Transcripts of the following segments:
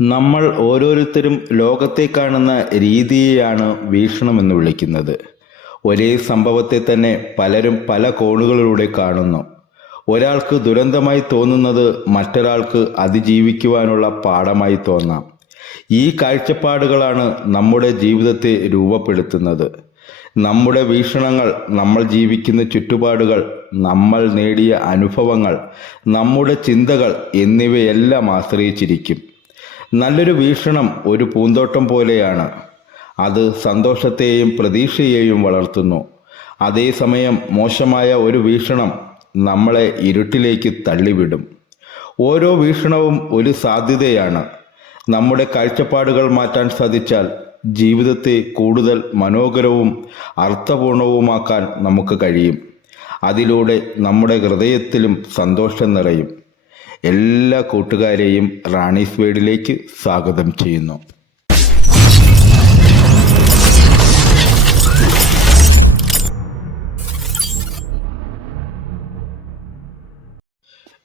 നമ്മൾ ഓരോരുത്തരും ലോകത്തെ കാണുന്ന രീതിയെയാണ് വീക്ഷണം എന്ന് വിളിക്കുന്നത്. ഒരേ സംഭവത്തെ തന്നെ പലരും പല കോണുകളിലൂടെ കാണുന്നു. ഒരാൾക്ക് ദുരന്തമായി തോന്നുന്നത് മറ്റൊരാൾക്ക് അതിജീവിക്കുവാനുള്ള പാഠമായി തോന്നാം. ഈ കാഴ്ചപ്പാടുകളാണ് നമ്മുടെ ജീവിതത്തെ രൂപപ്പെടുത്തുന്നത്. നമ്മുടെ വീക്ഷണങ്ങൾ നമ്മൾ ജീവിക്കുന്ന ചുറ്റുപാടുകൾ നമ്മൾ നേടിയ അനുഭവങ്ങൾ നമ്മുടെ ചിന്തകൾ എന്നിവയെല്ലാം ആശ്രയിച്ചിരിക്കും. നല്ലൊരു വീക്ഷണം ഒരു പൂന്തോട്ടം പോലെയാണ്. അത് സന്തോഷത്തെയും പ്രതീക്ഷയെയും വളർത്തുന്നു. അതേസമയം മോശമായ ഒരു വീക്ഷണം നമ്മളെ ഇരുട്ടിലേക്ക് തള്ളിവിടും. ഓരോ വീക്ഷണവും ഒരു സാധ്യതയാണ്. നമ്മുടെ കാഴ്ചപ്പാടുകൾ മാറ്റാൻ സാധിച്ചാൽ ജീവിതത്തെ കൂടുതൽ മനോഹരവും അർത്ഥപൂർണവുമാക്കാൻ നമുക്ക് കഴിയും. അതിലൂടെ നമ്മുടെ ഹൃദയത്തിലും സന്തോഷം നിറയും. എല്ലാ കൂട്ടുകാരെയും റാണീസ് വേഡിലേക്ക് സ്വാഗതം ചെയ്യുന്നു.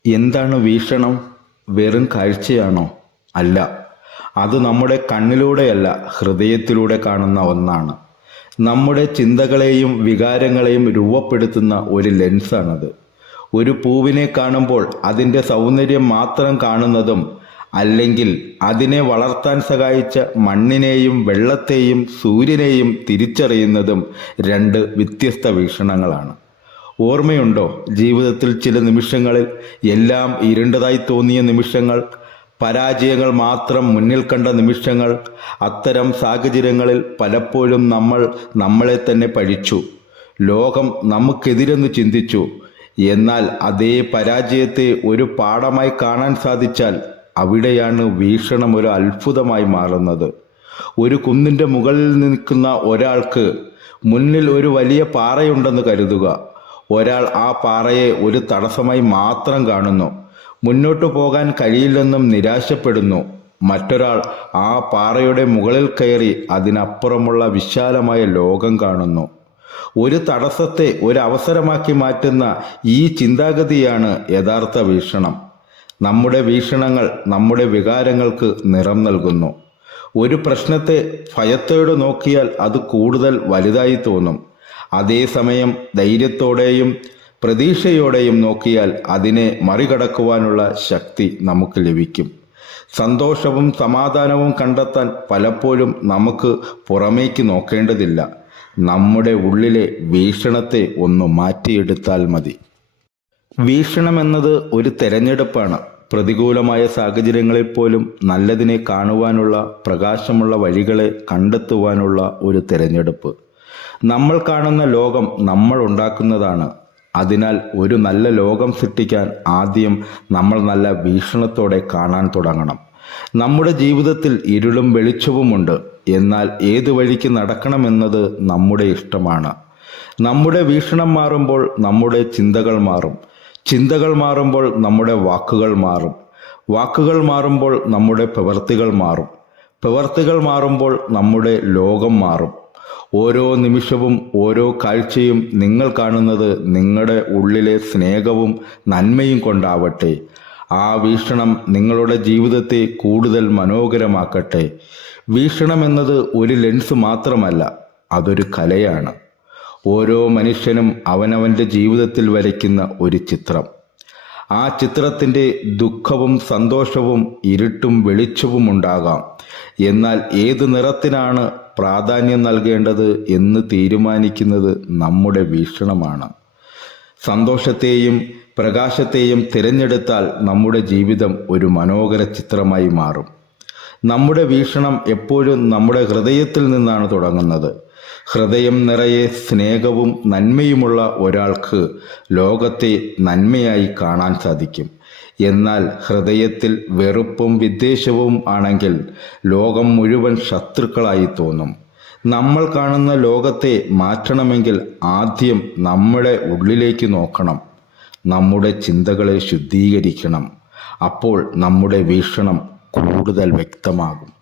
എന്താണ് വീക്ഷണം? വെറും കാഴ്ചയാണോ? അല്ല. അത് നമ്മുടെ കണ്ണിലൂടെയല്ല ഹൃദയത്തിലൂടെ കാണുന്ന ഒന്നാണ്. നമ്മുടെ ചിന്തകളെയും വികാരങ്ങളെയും രൂപപ്പെടുത്തുന്ന ഒരു ലെൻസാണത്. ഒരു പൂവിനെ കാണുമ്പോൾ അതിന്റെ സൗന്ദര്യം മാത്രം കാണുന്നതും അല്ലെങ്കിൽ അതിനെ വളർത്താൻ സഹായിച്ച മണ്ണിനെയും വെള്ളത്തെയും സൂര്യനെയും തിരിച്ചറിയുന്നതും രണ്ട് വ്യത്യസ്ത വീക്ഷണങ്ങളാണ്. ഓർമ്മയുണ്ടോ ജീവിതത്തിൽ ചില നിമിഷങ്ങളിൽ എല്ലാം ഇരുണ്ടതായി തോന്നിയ നിമിഷങ്ങൾ പരാജയങ്ങൾ മാത്രം മുന്നിൽ കണ്ട നിമിഷങ്ങൾ അത്തരം സാഹചര്യങ്ങളിൽ പലപ്പോഴും നമ്മൾ നമ്മളെ തന്നെ പഴിച്ചു. ലോകം നമുക്കെതിരെന്ന് ചിന്തിച്ചു. എന്നാൽ അതേ പരാജയത്തെ ഒരു പാഠമായി കാണാൻ സാധിച്ചാൽ അവിടെയാണ് വീക്ഷണം ഒരു അത്ഭുതമായി മാറുന്നത്. ഒരു കുന്നിന്റെ മുകളിൽ നിൽക്കുന്ന ഒരാൾക്ക് മുന്നിൽ ഒരു വലിയ പാറയുണ്ടെന്ന് കരുതുക. ഒരാൾ ആ പാറയെ ഒരു തടസ്സമായി മാത്രം കാണുന്നു. മുന്നോട്ടു പോകാൻ കഴിയില്ലെന്നും നിരാശപ്പെടുന്നു. മറ്റൊരാൾ ആ പാറയുടെ മുകളിൽ കയറി അതിനപ്പുറമുള്ള വിശാലമായ ലോകം കാണുന്നു. ഒരു തടസ്സത്തെ ഒരു അവസരമാക്കി മാറ്റുന്ന ഈ ചിന്താഗതിയാണ് യഥാർത്ഥ വീക്ഷണം. നമ്മുടെ വീക്ഷണങ്ങൾ നമ്മുടെ വികാരങ്ങൾക്ക് നിറം നൽകുന്നു. ഒരു പ്രശ്നത്തെ ഭയത്തോടെ നോക്കിയാൽ അത് കൂടുതൽ വലുതായി തോന്നും. അതേസമയം ധൈര്യത്തോടെയും പ്രതീക്ഷയോടെയും നോക്കിയാൽ അതിനെ മറികടക്കുവാനുള്ള ശക്തി നമുക്ക് ലഭിക്കും. സന്തോഷവും സമാധാനവും കണ്ടെത്താൻ പലപ്പോഴും നമുക്ക് പുറമേക്ക് നോക്കേണ്ടതില്ല. നമ്മുടെ ഉള്ളിലെ വീക്ഷണത്തെ ഒന്ന് മാറ്റിയെടുത്താൽ മതി. വീക്ഷണം എന്നത് ഒരു തെരഞ്ഞെടുപ്പാണ്. പ്രതികൂലമായ സാഹചര്യങ്ങളിൽ പോലും നല്ലതിനെ കാണുവാനുള്ള പ്രകാശമുള്ള വഴികളെ കണ്ടെത്തുവാനുള്ള ഒരു തിരഞ്ഞെടുപ്പ്. നമ്മൾ കാണുന്ന ലോകം നമ്മൾ ഉണ്ടാക്കുന്നതാണ്. അതിനാൽ ഒരു നല്ല ലോകം സൃഷ്ടിക്കാൻ ആദ്യം നമ്മൾ നല്ല വീക്ഷണത്തോടെ കാണാൻ തുടങ്ങണം. നമ്മുടെ ജീവിതത്തിൽ ഇരുളും വെളിച്ചവുമുണ്ട്. എന്നാൽ ഏതു വഴിക്ക് നടക്കണമെന്നത് നമ്മുടെ ഇഷ്ടമാണ്. നമ്മുടെ വീക്ഷണം മാറുമ്പോൾ നമ്മുടെ ചിന്തകൾ മാറും. ചിന്തകൾ മാറുമ്പോൾ നമ്മുടെ വാക്കുകൾ മാറും. വാക്കുകൾ മാറുമ്പോൾ നമ്മുടെ പ്രവൃത്തികൾ മാറും. പ്രവൃത്തികൾ മാറുമ്പോൾ നമ്മുടെ ലോകം മാറും. ഓരോ നിമിഷവും ഓരോ കാഴ്ചയും നിങ്ങൾ കാണുന്നത് നിങ്ങളുടെ ഉള്ളിലെ സ്നേഹവും നന്മയും കൊണ്ടാവട്ടെ. ആ വീക്ഷണം നിങ്ങളുടെ ജീവിതത്തെ കൂടുതൽ മനോഹരമാക്കട്ടെ. വീക്ഷണം എന്നത് ഒരു ലെൻസ് മാത്രമല്ല അതൊരു കലയാണ്. ഓരോ മനുഷ്യനും അവനവന്റെ ജീവിതത്തിൽ വരയ്ക്കുന്ന ഒരു ചിത്രം. ആ ചിത്രത്തിന്റെ ദുഃഖവും സന്തോഷവും ഇരുട്ടും വെളിച്ചവും ഉണ്ടാകാം. എന്നാൽ ഏത് നിറത്തിനാണ് പ്രാധാന്യം നൽകേണ്ടത് എന്ന് തീരുമാനിക്കുന്നത് നമ്മുടെ വീക്ഷണമാണ്. സന്തോഷത്തെയും പ്രകാശത്തെയും തിരഞ്ഞെടുത്താൽ നമ്മുടെ ജീവിതം ഒരു മനോഹര ചിത്രമായി മാറും. നമ്മുടെ വീക്ഷണം എപ്പോഴും നമ്മുടെ ഹൃദയത്തിൽ നിന്നാണ് തുടങ്ങുന്നത്. ഹൃദയം നിറയെ സ്നേഹവും നന്മയുമുള്ള ഒരാൾക്ക് ലോകത്തെ നന്മയായി കാണാൻ സാധിക്കും. എന്നാൽ ഹൃദയത്തിൽ വെറുപ്പും വിദ്വേഷവും ആണെങ്കിൽ ലോകം മുഴുവൻ ശത്രുക്കളായി തോന്നും. നമ്മൾ കാണുന്ന ലോകത്തെ മാറ്റണമെങ്കിൽ ആദ്യം നമ്മുടെ ഉള്ളിലേക്ക് നോക്കണം. നമ്മുടെ ചിന്തകളെ ശുദ്ധീകരിക്കണം. അപ്പോൾ നമ്മുടെ വീക്ഷണം കൂടുതൽ വ്യക്തമാകും.